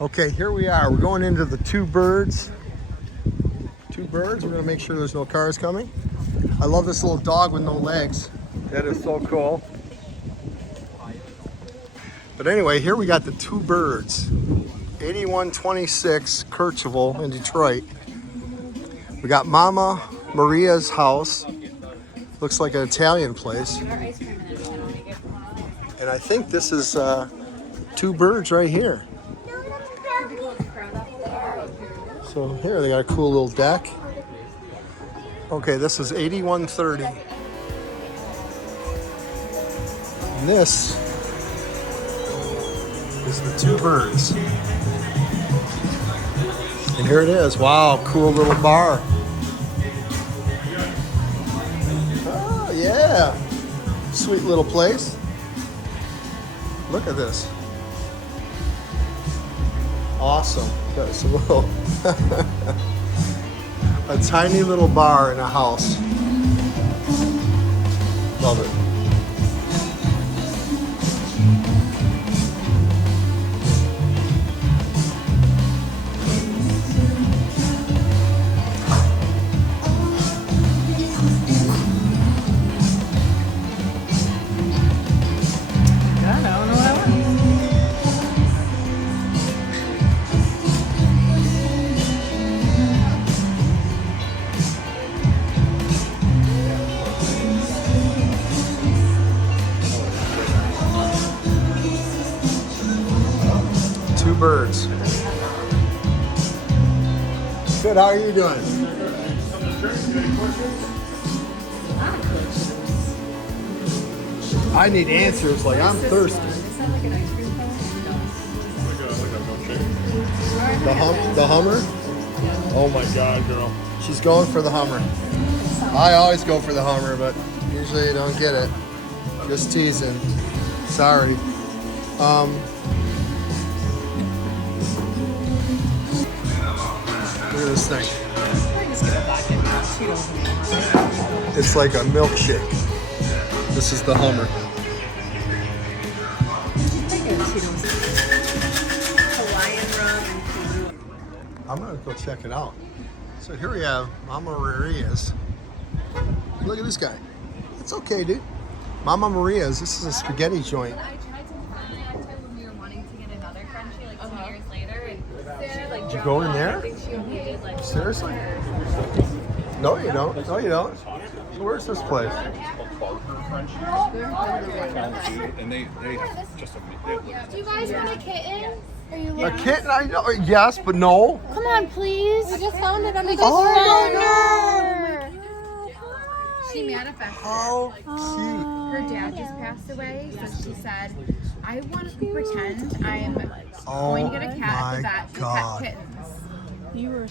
Okay, here we are. We're going into the Two Birds. Two Birds. We're gonna make sure there's no cars coming. I love this little dog with no legs. That is so cool. But anyway, here we got the Two Birds. 8126 Kercheval in Detroit. We got Mumma Maria's house. Looks like an Italian place. And I think this is Two Birds right here. So here they got a cool little deck. Okay, this is 8130. And this is the Two Birds. And here it is. Wow, cool little bar. Oh, yeah. Sweet little place. Look at this. Awesome. That's a little a tiny little bar in a house. Love it. Two Birds. Good, how are you doing? I need answers, like I'm thirsty. The Hummer? Oh my God, girl. She's going for the Hummer. I always go for the Hummer, but usually you don't get it. Just teasing. Sorry. Look at this thing. It's like a milkshake. This is the Hummer. I'm gonna go check it out. So here we have Mumma Maria's. Look at this guy. It's okay, dude. Mumma Maria's. This is a spaghetti joint. I tried to find it. I told when we were wanting to get another Frenchie like 2 years later, and she like. Did you go in there? I think she okayed like. Seriously? No, you don't. No, you don't. So where's this place? And they have just a Do you guys want a kitten? A kitten? I know. Yes, but no. Come on, please. I just found it under the Oh, corner. She manifested. How cute. Her dad just passed away, so she said, "I want to pretend I'm going to get a cat that we God. pet kittens." You were And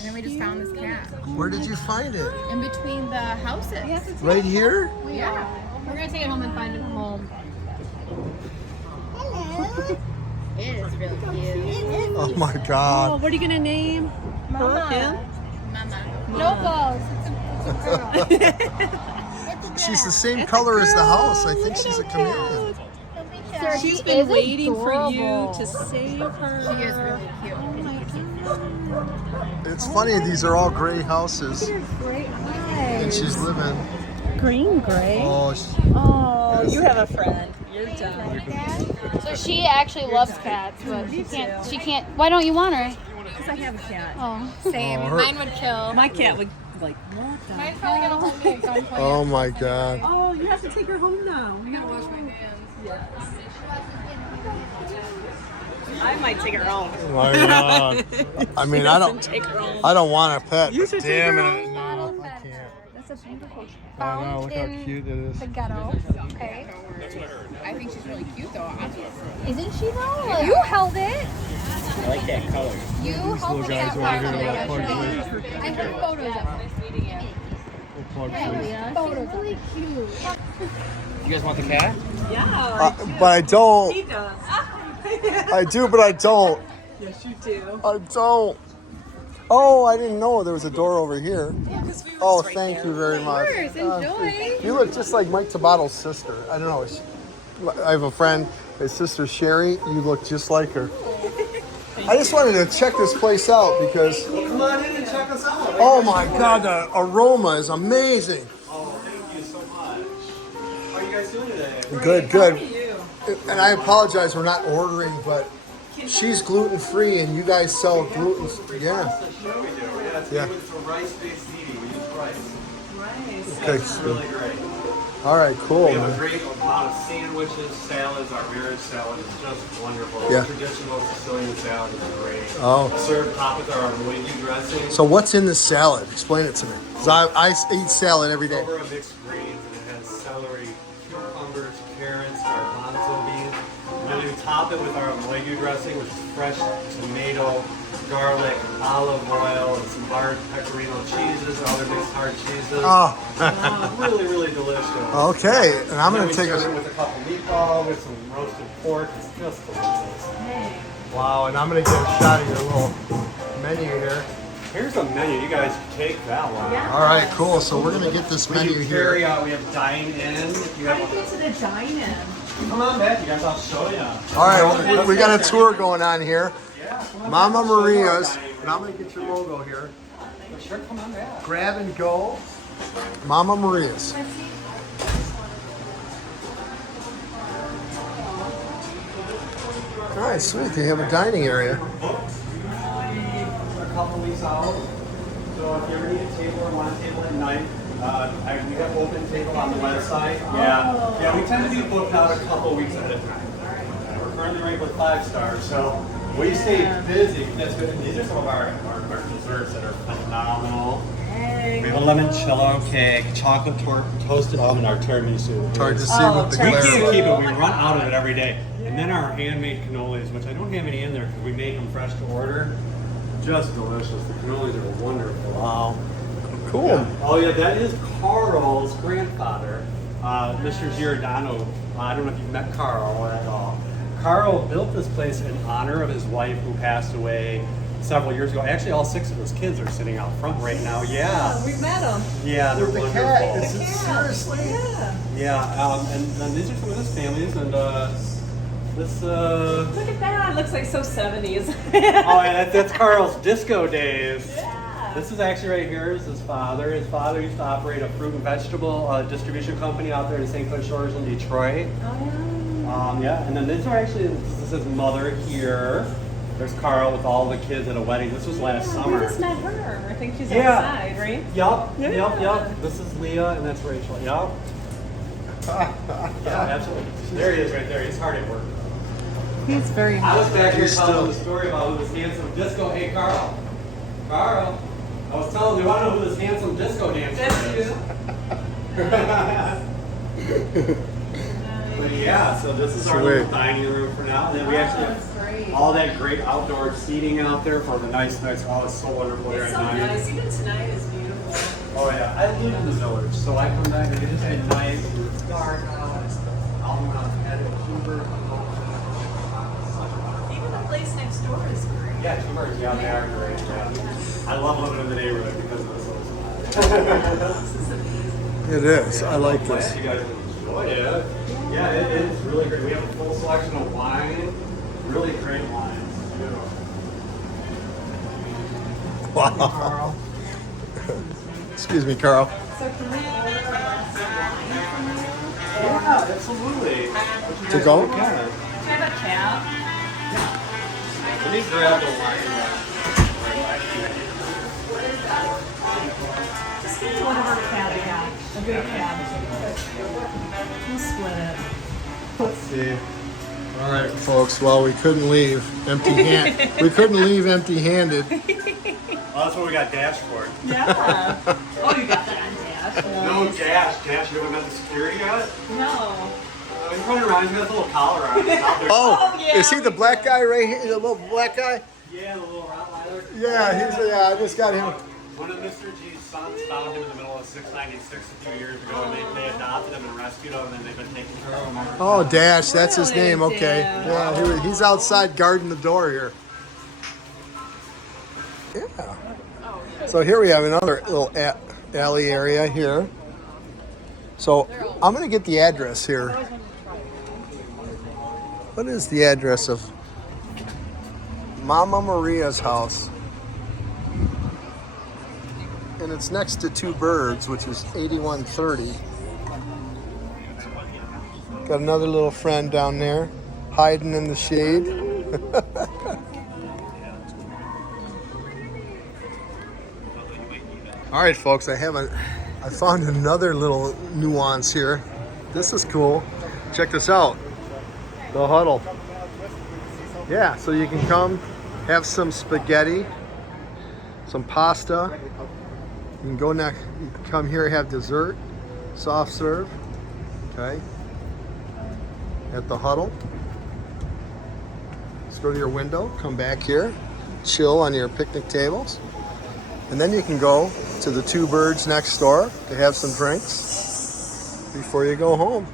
then we just found this cat Where did you find it? in between the houses. Right here? Yeah. We're gonna take it home and find it home. Hello. It is really cute. Oh my God. What are you gonna name her? Him? Mama. No balls. She's the same color as the house. I think she's a chameleon. She's been waiting for you to save her. She is really cute. It's funny, these are all gray houses. Great And eyes. she's living. Green gray. Oh, Oh, you have a friend. You're done. So she actually loves cats, but she can't. She can't. Why don't you want her? Because I have a cat. Oh, Same. Oh, her- Mine would kill. My cat would like, what the Mine's probably gonna hold me at gunpoint. oh my God. Oh, you have to take her home now. I gotta wash my hands. I might take her home. My God. I mean, I don't Take her home. want a pet, You but should take damn her it. No, I can't. that's a beautiful. I know, look how cute it is. The ghetto. Okay. I think she's really cute though. Isn't she though? You held it. I like that color. You These helped little me guys out over here properly got plugged yesterday. in. I took photos of her. Little plug face. Photos. Really cute. You guys want the cat? Yeah. But I don't. He does. I do, but I don't. Yes, you do. I don't. Oh, I didn't know there was a door over here. Oh, thank you very much. Enjoy. You look just like Mike Tabato's sister. I don't know. I have a friend, his sister Sherry. You look just like her. I just wanted to check this place out because. Come on in and check us out. Oh my God, the aroma is amazing. Oh, thank you so much. How are you guys doing today? Good, good. And I apologize, we're not ordering, but she's gluten free, and you guys sell gluten. Yeah. Sure we do. Yeah, it's Yeah. It's a rice-based eating. We use rice. Okay. It's really great. All right, cool. We have a Man. great amount of sandwiches, salads. Our marriage salad is just wonderful. Yeah. Traditional Sicilian salad is great. Oh. Served top with our arugula dressing. So what's in this salad? Explain it to me. 'Cause I eat salad every day. Over a mixed greens, and it has celery, cucumbers, carrots, garbanzo beans. And then we top it with our arugula dressing, which is fresh tomato, garlic, olive oil, and some hard pecorino cheeses, other mixed hard cheeses. Oh, Really, really delicious. okay. And I'm And gonna then take we serve a. it with a couple meatball, with some roasted pork. It's just delicious. Wow, and I'm gonna get a shot of your little menu here. Here's a menu. You guys can take that one. All right, cool. So we're gonna get this We menu do carry here. out. We have dine in. You How do have you get to the dine-in? come on back, you guys. I'll show you. All right, we got a tour going on here. Yeah. Mama Maria's. And I'm gonna get your logo here. Sure, come on back. Grab and go. Mama Maria's. All right, sweet. They have a dining area. A couple weeks out. So if you ever need a table or want a table at night, we have open table on the website. Yeah. Yeah, we tend to be booked out a couple weeks ahead of time. We're currently ranked with 5 stars, so we stay busy. That's good. These are some of our desserts that are phenomenal. We have a limoncello cake, chocolate toasted almond, our tiramisu. It's hard to see with the We glare. can't keep it. We run out of it every day. And then our handmade cannolis, which I don't have any in there because we make them fresh to order. Just delicious. The cannolis are wonderful. Wow. Cool. Oh yeah, that is Carl's grandfather, Mr. Giordano. I don't know if you've met Carl at all. Carl built this place in honor of his wife who passed away several years ago. Actually, all 6 of his kids are sitting out front right now. Yeah. We met them. Yeah, they're The wonderful. cat. Is it seriously? Yeah. Yeah, and then these are some of his families, and this. Look at that. It looks like so 70s. Oh, yeah, that's Carl's disco days. Yeah. This is actually right here is his father. His father used to operate a fruit and vegetable distribution company out there in St. Clair Shores in Detroit. Oh, yeah. Yeah, and then these are actually, this is his mother here. There's Carl with all the kids at a wedding. This was last We summer. just met her. I think she's Yeah. outside, right? Yup, Yeah. yup. This is Leah and that's Rachel. Yup. Yeah, absolutely. There he is right there. He's hard at work. He's very I was back here He's telling still- the story about who this handsome disco. Hey, Carl. Carl. I was telling you, I know who this handsome disco dancer is. But yeah, so this is our Sweet. little dining room for now. And then we actually have all that great outdoor seating out there for the nice, oh, it's so wonderful here at night. Even tonight is beautiful. Oh yeah, I live in the village, so I come back and it is at night. It's dark out. I'll go out and edit Cooper. Even the place next door is great. Yeah, Coopers, yeah, they are great. Yeah. I love living in the neighborhood because of this. It is. I like Glad this. you guys enjoy it. Yeah, it's really great. We have a full selection of wine, really great wines. Wow. Carl. Excuse me, Carl. So can we order a glass of wine from you? Yeah, absolutely. What you To guys go? want? Yeah. Do you have a cab? Let me grab the wine. Just give me whatever cab you got. A good cab. We'll split it. Let's see. All right, folks. Well, we couldn't leave empty-handed. We couldn't leave empty-handed. Oh, that's what we got Dash for. Yeah. Oh, you got that on Dash. No, Dash. Dash, you haven't met the security yet? No. He's running around. He's got this little collar on. He's out there. Oh, yeah, is he the black guy right here? The little black guy? Yeah, the little Rottweiler. Yeah, I just got him. One of Mr. G's sons found him in the middle of 696 a few years ago, and they adopted him and rescued him, and they've been taking care of him. Oh, Dash, that's his Really, name. Okay. Dash. Yeah, he's outside guarding the door here. Yeah. So here we have another little alley area here. So I'm going to get the address here. What is the address of Mumma Maria's house. And it's next to Two Birds, which is 8130. Got another little friend down there, hiding in the shade. All right, folks, I found another little nuance here. This is cool. Check this out. The huddle. Yeah, so you can come have some spaghetti, some pasta. You can go next. You can come here, have dessert, soft serve. Okay. At the huddle. Let's go to your window. Come back here, chill on your picnic tables, and then you can go to the Two Birds next door to have some drinks before you go home.